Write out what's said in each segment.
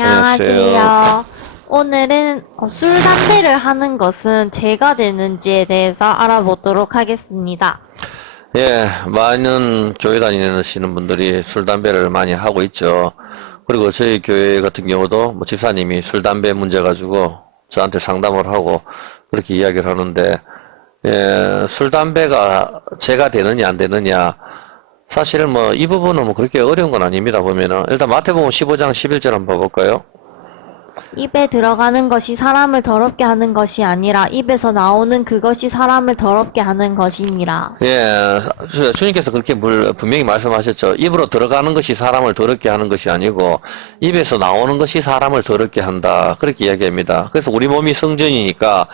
안녕하세요. 오늘은 술, 담배를 하는 것은 죄가 되는지에 대해서 알아보도록 하겠습니다. 예, 많은 교회 다니시는 분들이 술, 담배를 많이 하고 있죠. 그리고 저희 교회 같은 경우도 뭐 집사님이 술, 담배 문제 가지고 저한테 상담을 하고 그렇게 이야기를 하는데, 예, 술, 담배가 죄가 되느냐, 안 되느냐. 사실 뭐 이 부분은 뭐 그렇게 어려운 건 아닙니다. 보면은. 일단 마태복음 15장 11절 한번 봐볼까요? 입에 들어가는 것이 사람을 더럽게 하는 것이 아니라 입에서 나오는 그것이 사람을 더럽게 하는 것이니라. 예, 주님께서 그렇게 분명히 말씀하셨죠. 입으로 들어가는 것이 사람을 더럽게 하는 것이 아니고 입에서 나오는 것이 사람을 더럽게 한다. 그렇게 이야기합니다. 그래서 우리 몸이 성전이니까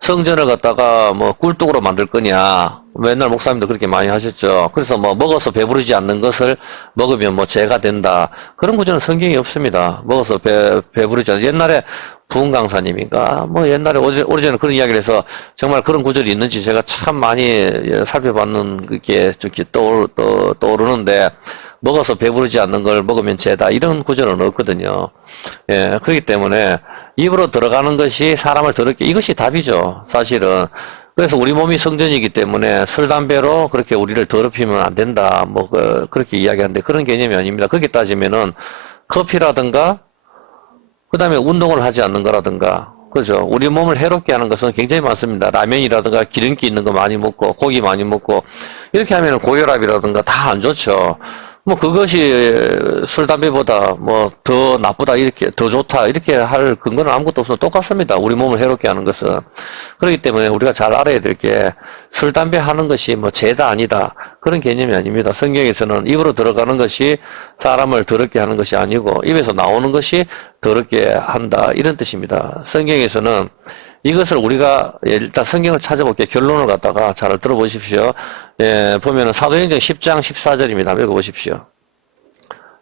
성전을 갖다가 뭐 꿀뚝으로 만들 거냐. 맨날 목사님도 그렇게 많이 하셨죠. 그래서 뭐 먹어서 배부르지 않는 것을 먹으면 뭐 죄가 된다. 그런 구절은 성경이 없습니다. 먹어서 배부르지 않는. 옛날에 부흥강사님인가 뭐 옛날에 오래전에 그런 이야기를 해서 정말 그런 구절이 있는지 제가 참 많이 살펴봤는 게 이렇게 떠오르는데, 먹어서 배부르지 않는 걸 먹으면 죄다 이런 구절은 없거든요. 예, 그렇기 때문에 입으로 들어가는 것이 사람을 더럽게, 이것이 답이죠, 사실은. 그래서 우리 몸이 성전이기 때문에 술, 담배로 그렇게 우리를 더럽히면 안 된다. 뭐 그렇게 이야기하는데 그런 개념이 아닙니다. 그렇게 따지면은 커피라든가 그 다음에 운동을 하지 않는 거라든가, 그죠? 우리 몸을 해롭게 하는 것은 굉장히 많습니다. 라면이라든가 기름기 있는 거 많이 먹고, 고기 많이 먹고, 이렇게 하면 고혈압이라든가 다 안 좋죠. 뭐 그것이 술, 담배보다 뭐 더 나쁘다, 이렇게, 더 좋다, 이렇게 할 근거는 아무것도 없어. 똑같습니다. 우리 몸을 해롭게 하는 것은. 그렇기 때문에 우리가 잘 알아야 될 게, 술, 담배 하는 것이 뭐 죄다 아니다. 그런 개념이 아닙니다. 성경에서는 입으로 들어가는 것이 사람을 더럽게 하는 것이 아니고, 입에서 나오는 것이 더럽게 한다. 이런 뜻입니다. 성경에서는 이것을 우리가 일단 성경을 찾아볼게요. 결론을 갖다가 잘 들어보십시오. 예, 보면은 사도행전 10장 14절입니다. 한번 읽어보십시오.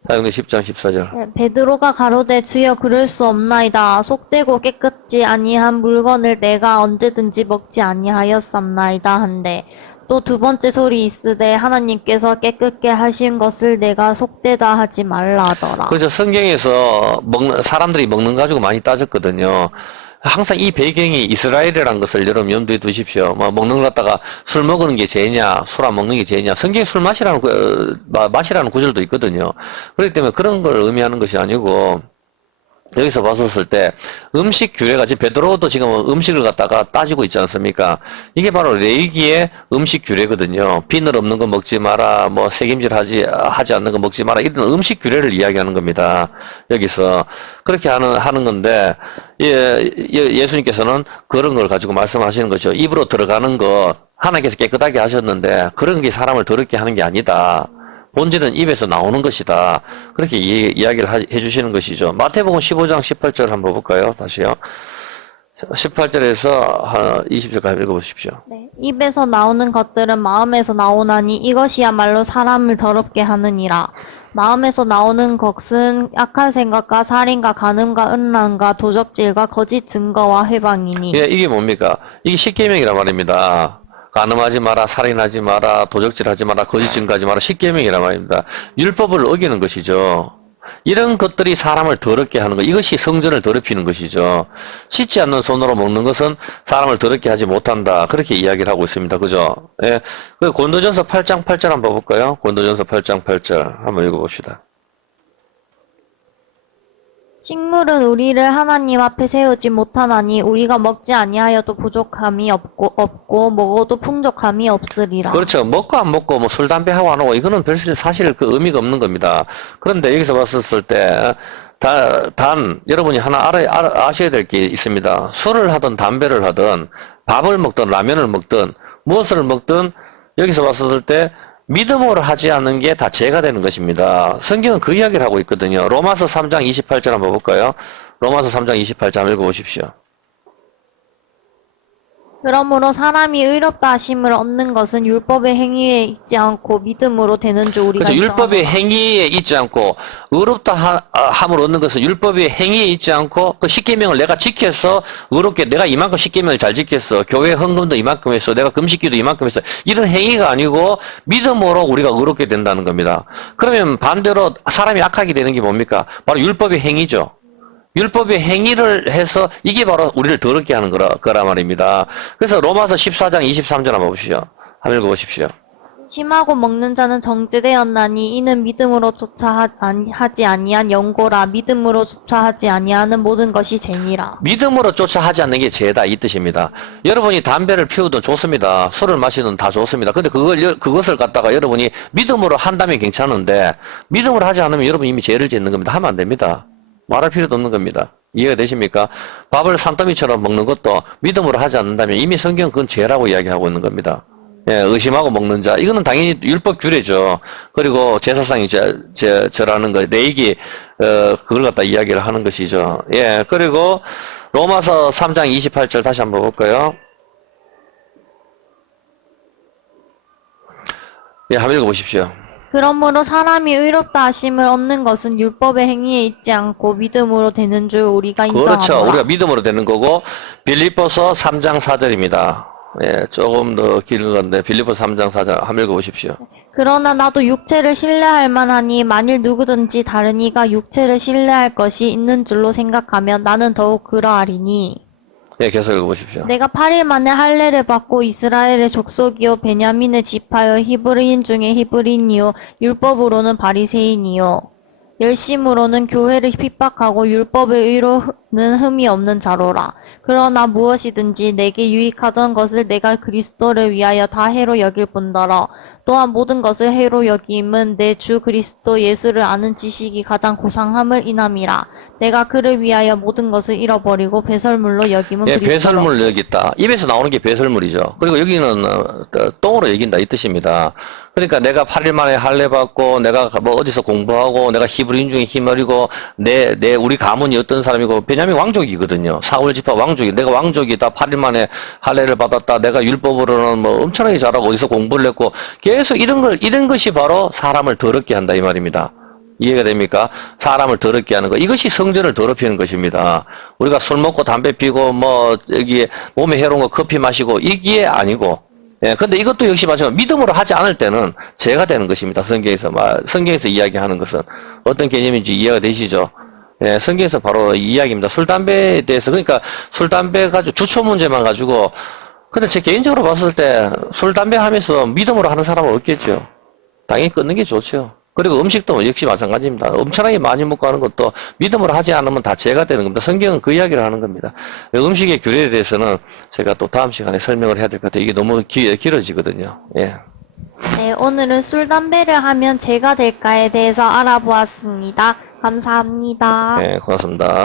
사도행전 10장 14절. 네, 베드로가 가로되 주여 그럴 수 없나이다. 속되고 깨끗지 아니한 물건을 내가 언제든지 먹지 아니하였삼나이다 한데, 또 두 번째 소리 있으되 하나님께서 깨끗게 하신 것을 내가 속되다 하지 말라 하더라. 그래서 성경에서 사람들이 먹는 거 가지고 많이 따졌거든요. 항상 이 배경이 이스라엘이라는 것을 여러분 염두에 두십시오. 뭐 먹는 걸 갖다가 술 먹는 게 죄냐, 술 안 먹는 게 죄냐. 성경에 술 마시라는 마시라는 구절도 있거든요. 그렇기 때문에 그런 걸 의미하는 것이 아니고, 여기서 봤었을 때 음식 규례가, 지금 베드로도 지금 음식을 갖다가 따지고 있지 않습니까? 이게 바로 레위기의 음식 규례거든요. 비늘 없는 거 먹지 마라, 뭐 새김질 하지 않는 거 먹지 마라, 이런 음식 규례를 이야기하는 겁니다. 여기서 그렇게 하는 건데, 예수님께서는 그런 걸 가지고 말씀하시는 거죠. 입으로 들어가는 것 하나님께서 깨끗하게 하셨는데 그런 게 사람을 더럽게 하는 게 아니다. 본질은 입에서 나오는 것이다. 그렇게 이야기를 해주시는 것이죠. 마태복음 15장 18절 한번 볼까요? 다시요. 18절에서 20절까지 읽어보십시오. 네, 입에서 나오는 것들은 마음에서 나오나니 이것이야말로 사람을 더럽게 하느니라. 마음에서 나오는 것은 악한 생각과 살인과 간음과 음란과 도적질과 거짓 증거와 회방이니. 예, 이게 뭡니까? 이게 십계명이란 말입니다. 간음하지 마라, 살인하지 마라, 도적질하지 마라, 거짓 증거하지 마라, 십계명이란 말입니다. 율법을 어기는 것이죠. 이런 것들이 사람을 더럽게 하는 것, 이것이 성전을 더럽히는 것이죠. 씻지 않는 손으로 먹는 것은 사람을 더럽게 하지 못한다. 그렇게 이야기를 하고 있습니다. 그죠? 예. 그 고린도전서 8장 8절 한번 볼까요? 고린도전서 8장 8절 한번 읽어봅시다. 식물은 우리를 하나님 앞에 세우지 못하나니 우리가 먹지 아니하여도 부족함이 없고 먹어도 풍족함이 없으리라. 그렇죠. 먹고 안 먹고 뭐 술, 담배 하고 안 하고 이거는 별 사실 그 의미가 없는 겁니다. 그런데 여기서 봤었을 때 여러분이 하나 아셔야 될 게 있습니다. 술을 하든 담배를 하든 밥을 먹든 라면을 먹든 무엇을 먹든 여기서 봤었을 때 믿음으로 하지 않는 게 다 죄가 되는 것입니다. 성경은 그 이야기를 하고 있거든요. 로마서 3장 28절 한번 볼까요? 로마서 3장 28절 읽어보십시오. 그러므로 사람이 의롭다 하심을 얻는 것은 율법의 행위에 있지 않고 믿음으로 되는 줄 우리가 그렇죠. 인정하노라. 율법의 행위에 있지 않고, 의롭다 함을 얻는 것은 율법의 행위에 있지 않고, 그 십계명을 내가 지켜서 의롭게, 내가 이만큼 십계명을 잘 지켰어, 교회 헌금도 이만큼 했어, 내가 금식기도 이만큼 했어, 이런 행위가 아니고 믿음으로 우리가 의롭게 된다는 겁니다. 그러면 반대로 사람이 악하게 되는 게 뭡니까? 바로 율법의 행위죠. 율법의 행위를 해서 이게 바로 우리를 더럽게 하는 거라 말입니다. 그래서 로마서 14장 23절 한번 보십시오. 한번 읽어보십시오. 심하고 먹는 자는 정죄되었나니 이는 믿음으로조차 하지 아니한 영고라. 믿음으로조차 하지 아니하는 모든 것이 죄니라. 믿음으로 쫓아 하지 않는 게 죄다 이 뜻입니다. 여러분이 담배를 피우든 좋습니다. 술을 마시든 다 좋습니다. 근데 그것을 갖다가 여러분이 믿음으로 한다면 괜찮은데 믿음으로 하지 않으면 여러분 이미 죄를 짓는 겁니다. 하면 안 됩니다. 말할 필요도 없는 겁니다. 이해가 되십니까? 밥을 산더미처럼 먹는 것도 믿음으로 하지 않는다면 이미 성경은 그건 죄라고 이야기하고 있는 겁니다. 예, 의심하고 먹는 자. 이거는 당연히 율법 규례죠. 그리고 제사상이 절하는 거, 레이기, 그걸 갖다 이야기를 하는 것이죠. 예, 그리고 로마서 3장 28절 다시 한번 볼까요? 예, 한번 읽어보십시오. 그러므로 사람이 의롭다 하심을 얻는 것은 율법의 행위에 있지 않고 믿음으로 되는 줄 우리가 인정하노라. 그렇죠. 우리가 믿음으로 되는 거고, 빌립보서 3장 4절입니다. 예, 조금 더 긴 건데 빌립보서 3장 4절 한번 읽어보십시오. 그러나 나도 육체를 신뢰할 만하니 만일 누구든지 다른 이가 육체를 신뢰할 것이 있는 줄로 생각하면 나는 더욱 그러하리니 예, 계속 읽어보십시오. 내가 8일 만에 할례를 받고 이스라엘의 족속이요 베냐민의 지파요 히브리인 중에 히브리인이요 율법으로는 바리새인이요 열심으로는 교회를 핍박하고 율법의 의로는 흠이 없는 자로라. 그러나 무엇이든지 내게 유익하던 것을 내가 그리스도를 위하여 다 해로 여길 뿐더러 또한 모든 것을 해로 여김은 내 주 그리스도 예수를 아는 지식이 가장 고상함을 인함이라. 내가 그를 위하여 모든 것을 잃어버리고 배설물로 여김은 예, 그리스도로. 배설물로 여겼다. 입에서 나오는 게 배설물이죠. 그리고 여기는 똥으로 여긴다 이 뜻입니다. 그러니까 내가 8일 만에 할례 받고 내가 뭐 어디서 공부하고 내가 히브리인 중에 힘어리고 우리 가문이 어떤 사람이고 베냐민 왕족이거든요. 사울 지파 왕족이 내가 왕족이다. 8일 만에 할례를 받았다. 내가 율법으로는 뭐 엄청나게 잘하고 어디서 공부를 했고 계속 이런 것이 바로 사람을 더럽게 한다 이 말입니다. 이해가 됩니까? 사람을 더럽게 하는 거. 이것이 성전을 더럽히는 것입니다. 우리가 술 먹고 담배 피고 뭐 여기 몸에 해로운 거 커피 마시고 이게 아니고 예, 근데 이것도 역시 마찬가지로 믿음으로 하지 않을 때는 죄가 되는 것입니다. 성경에서 이야기하는 것은 어떤 개념인지 이해가 되시죠? 예, 성경에서 바로 이 이야기입니다. 술, 담배에 대해서 그러니까 술, 담배 가지고 주초 문제만 가지고 근데 제 개인적으로 봤을 때 술, 담배 하면서 믿음으로 하는 사람은 없겠죠. 당연히 끊는 게 좋죠. 그리고 음식도 역시 마찬가지입니다. 엄청나게 많이 먹고 하는 것도 믿음으로 하지 않으면 다 죄가 되는 겁니다. 성경은 그 이야기를 하는 겁니다. 음식의 규례에 대해서는 제가 또 다음 시간에 설명을 해야 될 것 같아요. 이게 너무 길어지거든요. 예. 네, 오늘은 술, 담배를 하면 죄가 될까에 대해서 알아보았습니다. 감사합니다. 네, 고맙습니다.